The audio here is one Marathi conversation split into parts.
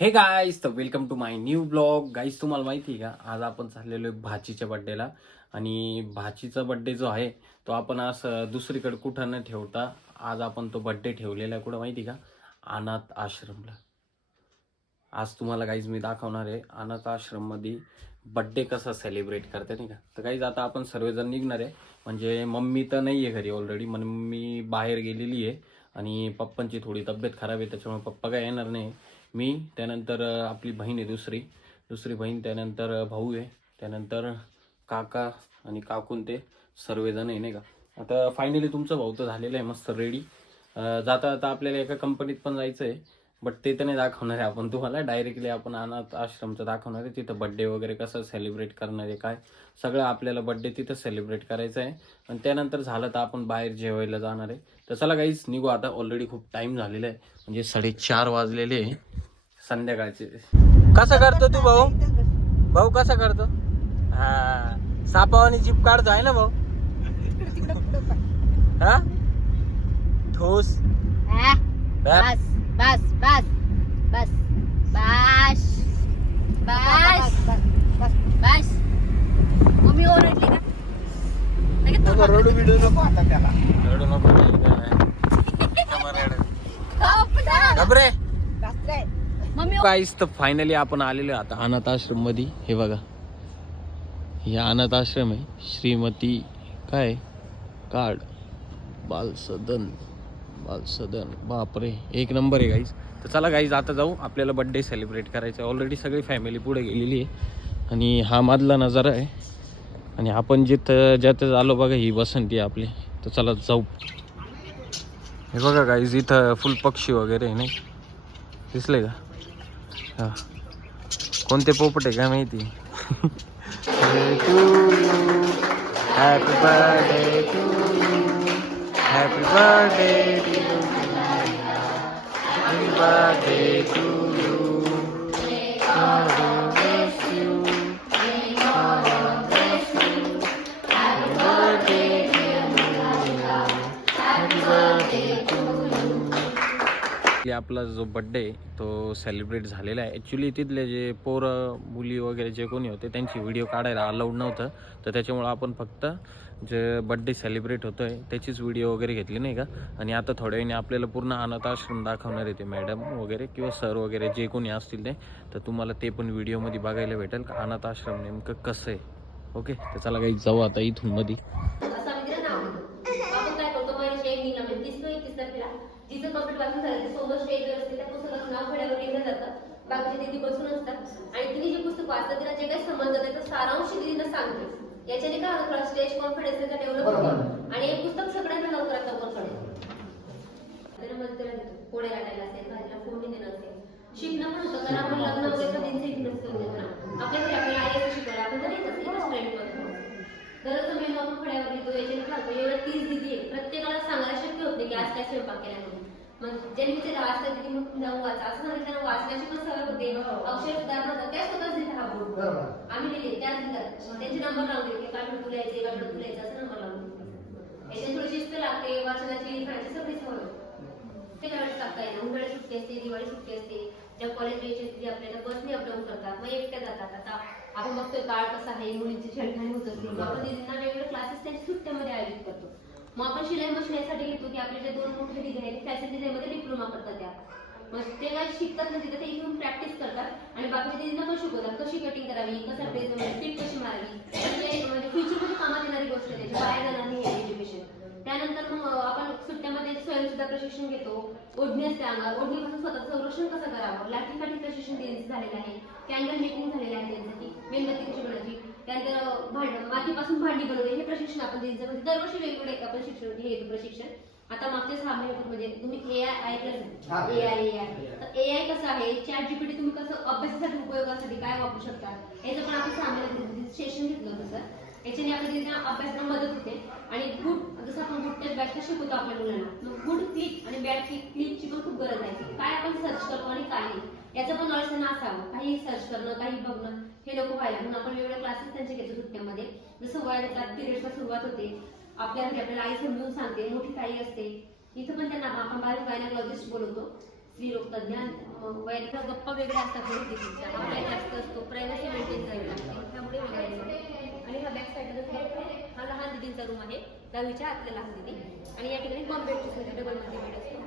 हे गाईस तर welcome to my new blog. Guys तुम्हाला माहिती आहे का, आज आपण चाललेलो आहे भाचीच्या बड्डेला. आणि भाचीचा बड्डे जो आहे तो आपण आज दुसरीकडे कुठं न ठेवता आज आपण तो बड्डे ठेवलेला आहे कुठं माहिती आहे का, अनाथ आश्रमला. आज तुम्हाला गाईज मी दाखवणार आहे अनाथ आश्रम मध्ये बड्डे कसा सेलिब्रेट करते नाही का. तर गाईज आता आपण सर्वजण निघणार आहे, म्हणजे मम्मी तर नाही आहे घरी ऑलरेडी, मम्मी बाहेर गेलेली आहे आणि पप्पांची थोडी तब्येत खराब आहे त्याच्यामुळे पप्पा काय येणार नाही. मी त्यानंतर आपली बहीण आहे दुसरी दुसरी बहीण, त्यानंतर भाऊ आहे, त्यानंतर काका आणि काकून, ते सर्वजण आहे नाही का. आता फायनली तुमचा भाऊ तर झालेला आहे मस्त रेडी. जाता जाता आपल्याला एका कंपनीत पण जायचं आहे, बट ते तर नाही दाखवणार आहे आपण तुम्हाला. डायरेक्टली आपण अनाथ आश्रमचं दाखवणार आहे, तिथं बड्डे वगैरे कसं सेलिब्रेट करणार आहे, काय सगळं आपल्याला बड्डे तिथं सेलिब्रेट करायचं आहे. आणि त्यानंतर झालं तर आपण बाहेर जेवायला जाणार आहे. तर चला गाईज निघू आता, ऑलरेडी खूप टाइम झालेला आहे, म्हणजे 4:30 वाजलेले आहे संध्याकाळचे. कसं करतो तू भाऊ? भाऊ कसं करतो? हा, सापावानी जीप काढतो आहे ना भाऊ? हा, ठोस. बस बस बस बस बस बस बस मम्मी ओरडली का? लगेच तो रडू बिडू नको आता त्याला. रडू नको. घाबरे. मम्मी गाईस तर फायनली आपण आलेलो आहे आता अनाथ आश्रम मध्ये. हे बघा, हे अनाथ आश्रम आहे, श्रीमती काय कार्ड बालसदन. बापरे, एक नंबर आहे गाईज. तर चला गाईज आता जाऊ, आपल्याला बड्डे सेलिब्रेट करायचं आहे. ऑलरेडी सगळी फॅमिली पुढे गेलेली आहे आणि हा मधला नजारा आहे. आणि आपण जिथं ज्यात आलो बघा, ही बसंती आहे आपली. तर चला जाऊ. हे बघा गाईज, इथं फुल पक्षी वगैरे आहे नाही, दिसले का? हा, कोणते पोपट आहे काय माहिती. Happy birthday to you, happy birthday to you, happy birthday to you, God bless you, God bless you, happy birthday dear Maria, happy birthday to you. आपला जो बड्डे तो सेलिब्रेट झालेला आहे. ॲक्च्युली तिथले जे पोरं मुली वगैरे जे कोणी होते त्यांची व्हिडिओ काढायला अलाउड नव्हतं, तर त्याच्यामुळं आपण फक्त जे बड्डे सेलिब्रेट होतो आहे त्याचीच व्हिडिओ वगैरे घेतली नाही का. आणि आता थोड्या वेळाने आपल्याला पूर्ण अनाथ आश्रम दाखवणार आहे ते मॅडम वगैरे किंवा सर वगैरे जे कोणी असतील ते. तर तुम्हाला ते पण व्हिडिओमध्ये बघायला भेटेल का अनाथ आश्रम नेमकं कसं आहे. ओके, तर चला काही जाऊ आता इथून मध्ये. जिचं कंप्लीट वाचून झालं सोबत स्टेजवर असते त्या पुस्तकाचं नाव फळ्यावर लिहिलं जातं. बाकीचे दिदी बसून असतात आणि तिने जे पुस्तक वाचतं तिला जे काही समजलं त्याचा सारांश दिदीनं सांगते. याच्याने काय होतं, थोडा स्टेज कॉन्फिडन्स त्याचा डेव्हलप होतो आणि हे पुस्तक सगळ्यांना लवकरात लवकर कळेल. त्याला मदतीला देतो, कोडे काढायला असेल, भाजीला फोडणी देणं असेल, शिकणं पण होतं. कारण आपण लग्न वगैरे कधीच इग्नोर करून देतो ना. आपल्या घरी आपल्याला आई असं शिकवलं, आपण तरी स्ट्रेंट करतो. दररोज मेनू आपण फळ्यावर लिहितो. याच्याने खातो. एवढं 30 दिदी आहे, प्रत्येकाला सांगायला शक्य होत नाही की आज काय स्वयंपाक केला म्हणून. मग ज्यांनी ते वाचलं तिथे मग जाऊ वाचा असं म्हणत त्यांना वाचण्याची पण सवय होते. अक्षर सुधारणा त्या स्वतःच लिहित हा बोर्ड आम्ही लिहिले त्याच लिहितात. त्यांचे नंबर लावून देते, काढून तुलायचे काढून तुलायचं असं नंबर लावून देते. याच्यात थोडी शिस्त लागते, वाचनाची लिखाणाची सगळी सवय होते. ते वेळेस टाकता येईल. उन्हाळी सुट्टी असते, दिवाळी सुट्टी असते, ज्या कॉलेज वेळेची असते आपल्याला बसने अपडाऊन करतात, मग एकट्या जातात. आता आपण बघतोय काळ कसा आहे, मुलींची छेडखानी होत असते. आपण दिदींना वेगवेगळे क्लासेस त्यांच्या सुट्ट्यामध्ये आयोजित करतो. मग आपण शिलाई मशीन यासाठी घेतो की आपले जे 2 मोठे दिदी आहेत फॅशन डिझाईन मध्ये डिप्लोमा करतात त्या. मग ते काय शिकतात ना तिथे, ते इथून प्रॅक्टिस करतात आणि बाकीच्या दिदींना पण शिकवतात कशी कटिंग करावी, कसा ड्रेस फिट कशी मारावी. म्हणजे फ्युचरमध्ये कामात येणारी गोष्ट आहे, त्याची बाहेर जाणार नाही आहे एज्युकेशन. त्यानंतर मग आपण सुट्ट्यामध्ये स्वयंसुद्धा प्रशिक्षण घेतो. ओढणी असते अंगावर, ओढणीपासून स्वतःचं संरक्षण कसं करावं, लाठीकाठी प्रशिक्षण त्यांचं झालेलं आहे. कॅन्डल मेकिंग झालेलं आहे त्यांचं, की मेणबत्ती कशी बनवायची, त्यानंतर मातीपासून भांडी बनवणे हे प्रशिक्षण आपण त्यांच्यामध्ये दरवर्षी वेगवेगळे आपण शिक्षण घेतो प्रशिक्षण. आता मागच्या 6 महिन्यापूर्वी म्हणजे तुम्ही एआय ऐकलं, एआय कसं आहे, चॅट जीपीटी तुम्ही कसं अभ्यासासाठी उपयोगासाठी काय वापरू शकता याचं पण आपण 6 महिन्यात सेशन घेतलं होतं सर. याच्याने आपल्या अभ्यासाला मदत होते. आणि गुड जसं आपण गुड टेस्ट बॅड शिकवतो आपल्या मुलांना, मग गुड क्लिक आणि बॅड क्लिकची पण खूप गरज आहे. काय आपण सर्च करतो आणि काय नाही याचं पण नॉलेज त्यांना असावं. काही सर्च करणं, काही बघणं हे नको व्हायला म्हणून आपण वेगवेगळे क्लासेस त्यांचे घेतो सुट्ट्यामध्ये. जसं वयात येतात पिरियडला सुरुवात होते, आपल्या घरी आपल्याला आई समजून सांगते, मोठी ताई असते. इथं पण त्यांना आपण बायो गायनॉलॉजिस्ट बोलवतो, स्त्रीरोग तज्ञ वयाच्या गप्पा वेगळ्या असतात दीदीच्या, वय जास्त असतो, प्रायव्हसी मेंटेन करायला लागते, त्यामुळे वेगळ्या. आणि हा बॅक साईडला हा लहान दीदींचा रूम आहे, 10वीच्या आतल्या लहान दीदी. आणि या ठिकाणी कॉम्पॅक्ट असतो, डबल मध्ये बेड असतो.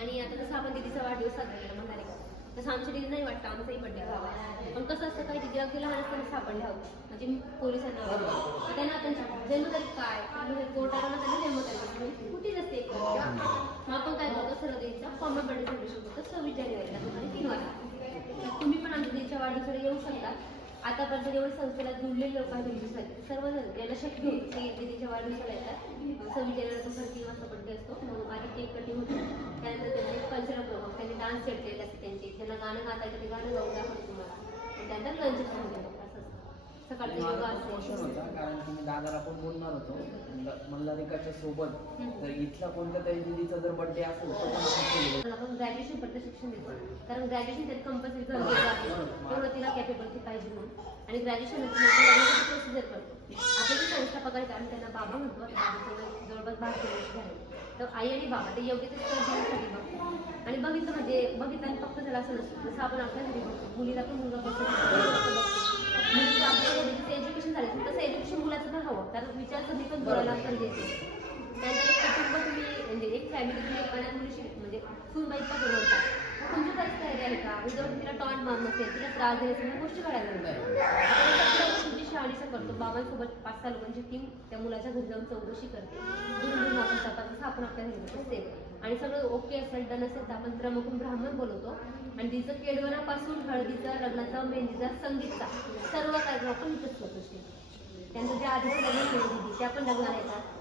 आणि आता जसं आपण दीदीचा वाढदिवस साजरा केला म्हणाले का, तसं आमच्या दीदी नाही वाटतं, आमचाही बड्डे व्हावा. पण कसं असतं काही दीदी अगदी लहान असताना सापडले हवं, म्हणजे मी पोलिसांना आवडतो त्यांना त्यांच्या जन्मतारीख काय म्हणजे कोर्टाला त्यांना जन्मतारीख कुठेच असते. मग आपण काय करतो, सर्व दीदीचा कॉमन बर्थडे सेलिब्रेशन करतो 26 जानेवारीला दुपारी 3 वाजता. तुम्ही पण आमच्या दीदीच्या वाढदिवसाला येऊ शकता. आतापर्यंत जेवढे संस्थेला जुळलेले लोक आहेत दीदीसाठी सर्वजण याला शक्य होतं ते दीदीच्या वाढदिवसाला येतात. 26 जानेवारीला दुपारी 3 वाजता बड्डे असतो. मग आधी केक कटिंग होते, त्यानंतर त्यांचे कल्चरल प्रोग्राम, त्यांनी डान्स सेट केलेले असते, त्यांचे त्यांना गाणं गाता येतं ते गाणं गाऊन दाखवतो तुम्हाला. आणि त्यानंतर लंच असतो असं सकाळचं योगा क्वेश्चन असते. होता कारण की मी दादाला पण बोलणार होतो मल्हारिकाच्या सोबत, तर इथला कोणत्या तरी दिदीचा जर बर्थडे असेल तर पण आपण केलं. आपण ग्रॅज्युएशन पर्यंत शिक्षण देतो, कारण ग्रॅज्युएशन त्यात कंपल्सरी गरजेचं आहे, तेवढं तिला कॅपेबिलिटी पाहिजे म्हणून. आणि ग्रॅज्युएशन प्रोसिजर करतो. आपले जे संस्थापक आहेत आम्ही त्यांना बाबा म्हणतो, बाबा जवळपास 12 वर्ष झाले. तर आई आणि बाबा ते योग्य ते स्तर देण्यासाठी बघतो. आणि बघितलं म्हणजे बघितलं आणि फक्त त्याला असं नसतं, जसं आपण आपल्या घरी बघतो मुलीला पण मुलगा बघतो, मुलीचं आपल्या घरी एज्युकेशन झालं तसं एज्युकेशन मुलाचं पण हवं, कारण विचारसरणी पण बोलायला गरजेचं आहे. त्यानंतर एक कुटुंब तुम्ही म्हणजे एक फॅमिली तुम्ही अनाथ मुलीशी म्हणजे सूनबाईचा बनवता, तुमची खरंच तयारी आहे का? विदाऊट तिला टॉन्ट मारून नसेल, तिला त्रास द्यायचा या गोष्टी करायला लागतात. तुमची शहाणीचं करतो, बाबांसोबत 5-6 लोकांची टीम त्या मुलाच्या घरी जाऊन चौकशी करते, दुरून आपण जातात तसं आपण आपल्या घरी करतो सेम. आणि सगळं ओके असेल डन असेल तर आपण क्रमकून ब्राह्मण बोलवतो आणि तिचं केडवणापासून हळदीचा, लग्नाचा, मेहंदीचा, संगीतचा सर्व कार्यक्रम आपण इथंच करतो. त्यांचं जे आधीचं लग्न केलं त्या पण लग्नाला येतात.